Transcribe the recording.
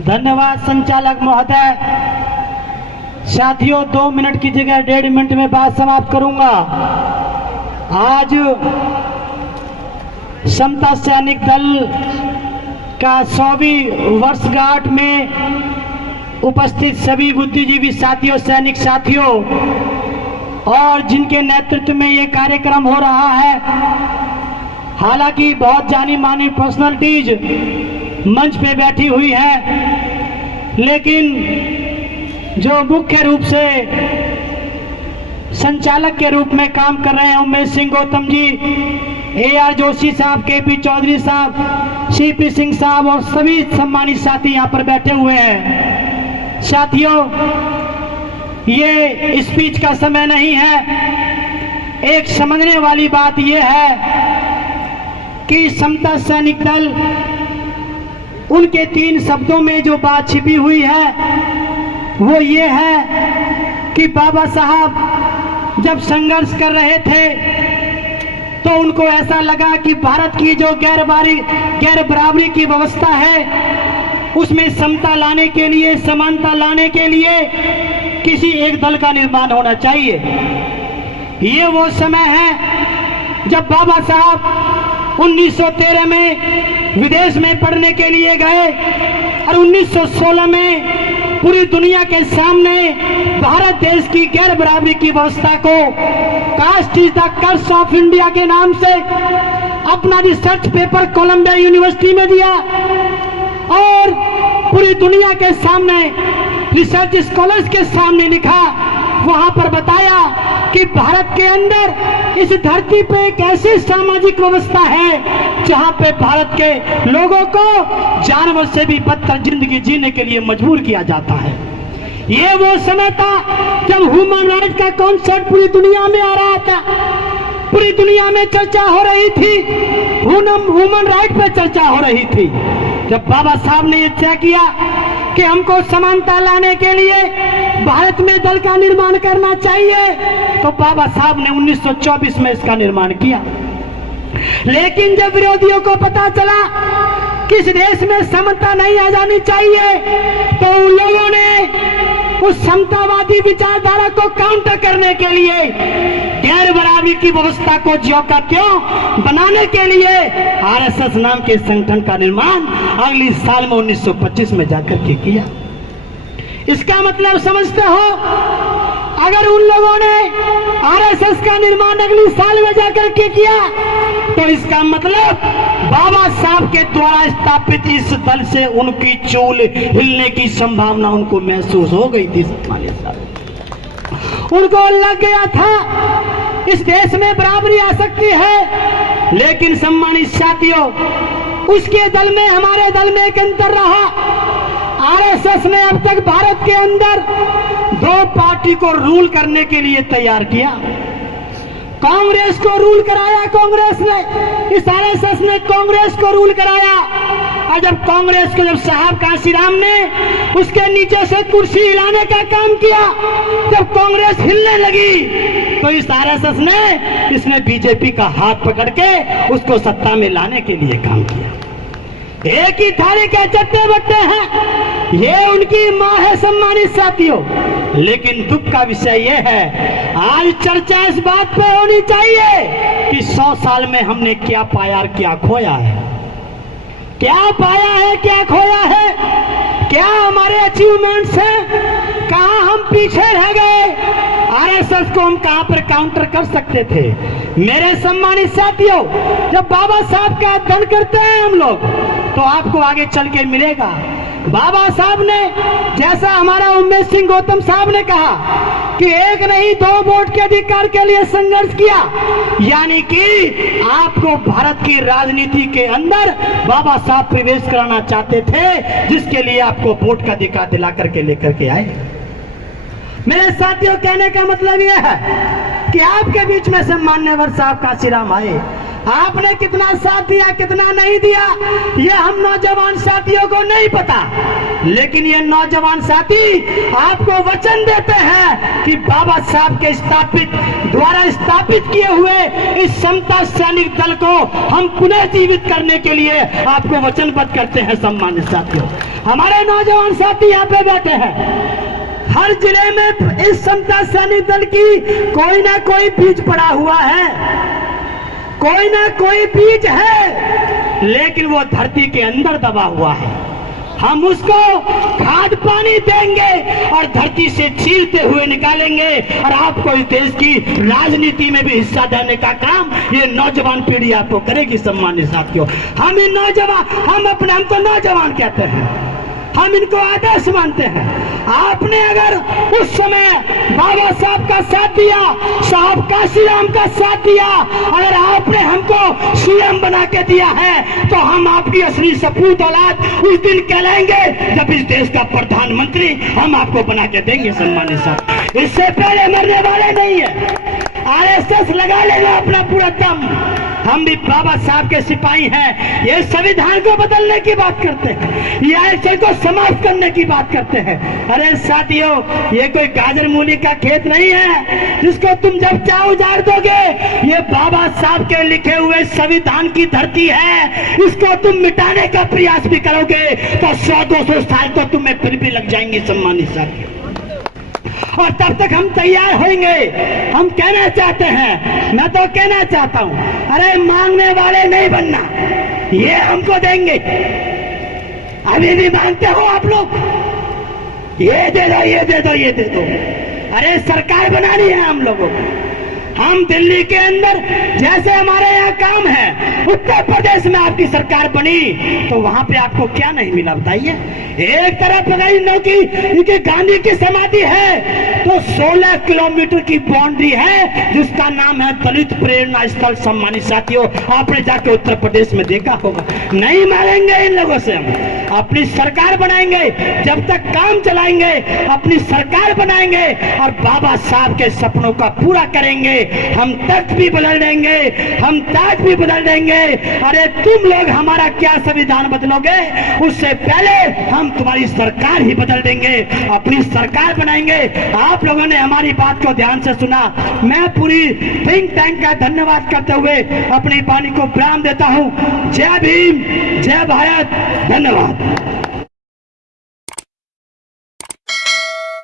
धन्यवाद संचालक महोदय। साथियों, 2 मिनट की जगह 1.5 मिनट में बात समाप्त करूंगा। आज समता सैनिक दल का 100वीं वर्षगांठ में उपस्थित सभी बुद्धिजीवी साथियों, सैनिक साथियों और जिनके नेतृत्व में ये कार्यक्रम हो रहा है, हालांकि बहुत जानी मानी पर्सनालिटीज मंच पे बैठी हुई है, लेकिन जो मुख्य रूप से संचालक के रूप में काम कर रहे हैं उमेश सिंह गौतम जी, AR जोशी साहब, KP चौधरी साहब, CP सिंह साहब और सभी सम्मानित साथी यहाँ पर बैठे हुए हैं। साथियों, ये स्पीच का समय नहीं है। एक समझने वाली बात यह है कि समता सैनिक दल, उनके 3 शब्दों में जो बात छिपी हुई है वो ये है कि बाबा साहब जब संघर्ष कर रहे थे तो उनको ऐसा लगा कि भारत की जो गैर बराबरी की व्यवस्था है उसमें समता लाने के लिए, समानता लाने के लिए किसी एक दल का निर्माण होना चाहिए। ये वो समय है जब बाबा साहब 1913 में विदेश में पढ़ने के लिए गए और 1916 में पूरी दुनिया के सामने भारत देश की गैर बराबरी की व्यवस्था को caste is the curse of India के नाम से अपना रिसर्च पेपर कोलंबिया यूनिवर्सिटी में दिया और पूरी दुनिया के सामने रिसर्च स्कॉलर्स के सामने लिखा। वहां पर बताया कि भारत के अंदर इस धरती पे एक ऐसी सामाजिक व्यवस्था है जहां पे भारत के लोगों को जानवर से भी बदतर जिंदगी जीने के लिए मजबूर किया जाता है। ये वो समय था जब ह्यूमन राइट का कॉन्सेप्ट पूरी दुनिया में आ रहा था, पूरी दुनिया में चर्चा हो रही थी, ह्यूमन राइट पे चर्चा हो रही थी। जब बाबा साहब ने यह तय किया कि हमको समानता लाने के लिए भारत में दल का निर्माण करना चाहिए, तो बाबा साहब ने 1924 में इसका निर्माण किया। लेकिन जब विरोधियों को पता चला कि इस देश में समता नहीं आ जानी चाहिए, तो उन लोगों ने उस समतावादी विचारधारा को काउंटर करने के लिए गैर बराबरी की व्यवस्था को ज्यों का त्यों बनाने के लिए RSS नाम के संगठन का निर्माण अगली साल में 1925 में जाकर के किया। इसका मतलब समझते हो, अगर उन लोगों ने RSS का निर्माण अगली साल में जाकर के किया तो इसका मतलब बाबा साहब के द्वारा स्थापित इस दल से उनकी चूल हिलने की संभावना उनको महसूस हो गई थी। उनको लग गया था इस देश में बराबरी आ सकती है। लेकिन सम्मानित साथियों, उसके दल में, हमारे दल में एक अंतर रहा। RSS ने अब तक भारत के अंदर 2 पार्टी को रूल करने के लिए तैयार किया। कांग्रेस को रूल कराया, कांग्रेस ने, इस RSS ने कांग्रेस को रूल कराया। और जब कांग्रेस को, जब साहब कांशीराम ने उसके नीचे से कुर्सी हिलाने का काम किया, जब कांग्रेस हिलने लगी तो इस RSS ने, इसने बीजेपी का हाथ पकड़ के उसको सत्ता में लाने के लिए काम किया। एक ही थाली के चट्टे बट्टे हैं, ये उनकी मां है सम्मानित साथियों। लेकिन दुख का विषय यह है, आज चर्चा इस बात पे होनी चाहिए कि 100 साल में हमने क्या पाया और क्या खोया है। क्या पाया है, क्या खोया है, क्या हमारे अचीवमेंट्स हैं, कहां हम पीछे रह गए, RSS को हम कहां पर काउंटर कर सकते थे। मेरे सम्मानित साथियों, जब बाबा साहब का अध्ययन करते हैं हम लोग तो आपको आगे चल के मिलेगा। बाबा साहब ने, जैसा हमारा उमेश सिंह गौतम साहब ने कहा कि 1 नहीं 2 वोट के अधिकार के लिए संघर्ष किया, यानी कि आपको भारत की राजनीति के अंदर बाबा साहब प्रवेश कराना चाहते थे, जिसके लिए आपको वोट का अधिकार दिला करके लेकर के आए। मेरे साथियों, कहने का मतलब यह है कि आपके बीच में से मान्यवर साहब काशीराम आए, आपने कितना साथ दिया कितना नहीं दिया ये हम नौजवान साथियों को नहीं पता, लेकिन ये नौजवान साथी आपको वचन देते हैं कि बाबा साहब के द्वारा स्थापित किए हुए इस समता सैनिक दल को हम पुनर्जीवित करने के लिए आपको वचनबद्ध करते हैं। सम्मानित साथियों, हमारे नौजवान साथी यहाँ पे बैठे हैं, हर जिले में इस समता सैनिक दल की कोई ना कोई बीज पड़ा हुआ है, कोई ना कोई बीज है, लेकिन वो धरती के अंदर दबा हुआ है। हम उसको खाद पानी देंगे और धरती से चीरते हुए निकालेंगे और आपको इस देश की राजनीति में भी हिस्सा देने का काम ये नौजवान पीढ़ी आपको करेगी। सम्मानित साथियों, हम तो नौजवान कहते हैं, हम इनको आदर्श मानते हैं। आपने अगर उस समय बाबा साहब का साथ दिया, साहब काशीराम का साथ दिया, अगर आपने हमको सीएम बना के दिया है तो हम आपकी असली सपूत औलाद उस दिन कहलाएंगे जब इस देश का प्रधानमंत्री हम आपको बना के देंगे। सम्मानित साहब, इससे पहले मरने वाले नहीं है। आरएसएस लगा लेगा अपना पूरा दम, हम भी बाबा साहब के सिपाही हैं। ये संविधान को बदलने की बात करते हैं, ये आरएसएस को समाप्त करने की बात करते हैं। अरे साथियों, ये कोई गाजर मूली का खेत नहीं है जिसको तुम जब चाहो उजाड़ दोगे। ये बाबा साहब के लिखे हुए संविधान की धरती है, इसको तुम मिटाने का प्रयास भी करोगे तो 100-200 साल तो तुम्हें फिर भी लग जाएंगे। सम्मानित साथियों, और तब तक हम तैयार होंगे। हम कहना चाहते हैं, मैं तो कहना चाहता हूं, अरे मांगने वाले नहीं बनना, ये हमको देंगे। अभी भी मांगते हो आप लोग, ये दे दो, ये दे दो, ये दे दो। अरे सरकार बनानी है हम लोगों को। हम दिल्ली के अंदर जैसे हमारे यहाँ काम है, उत्तर प्रदेश में आपकी सरकार बनी तो वहां पे आपको क्या नहीं मिला बताइए। एक तरफ अगर इन लोगों की गांधी की समाधि है तो 16 किलोमीटर की बाउंड्री है जिसका नाम है दलित प्रेरणा स्थल। सम्मानित साथियों, आपने जाके उत्तर प्रदेश में देखा होगा। नहीं मारेंगे इन लोगों से, हम अपनी सरकार बनाएंगे। जब तक काम चलाएंगे अपनी सरकार बनाएंगे और बाबा साहब के सपनों का पूरा करेंगे। हम तख्त भी बदल देंगे, हम ताज भी बदल देंगे। अरे तुम लोग हमारा क्या संविधान बदलोगे, उससे पहले हम तुम्हारी सरकार ही बदल देंगे, अपनी सरकार बनाएंगे। आप लोगों ने हमारी बात को ध्यान से सुना। मैं पूरी थिंक टैंक का धन्यवाद करते हुए अपनी वाणी को विराम देता हूं। जय भीम, जय भारत, धन्यवाद।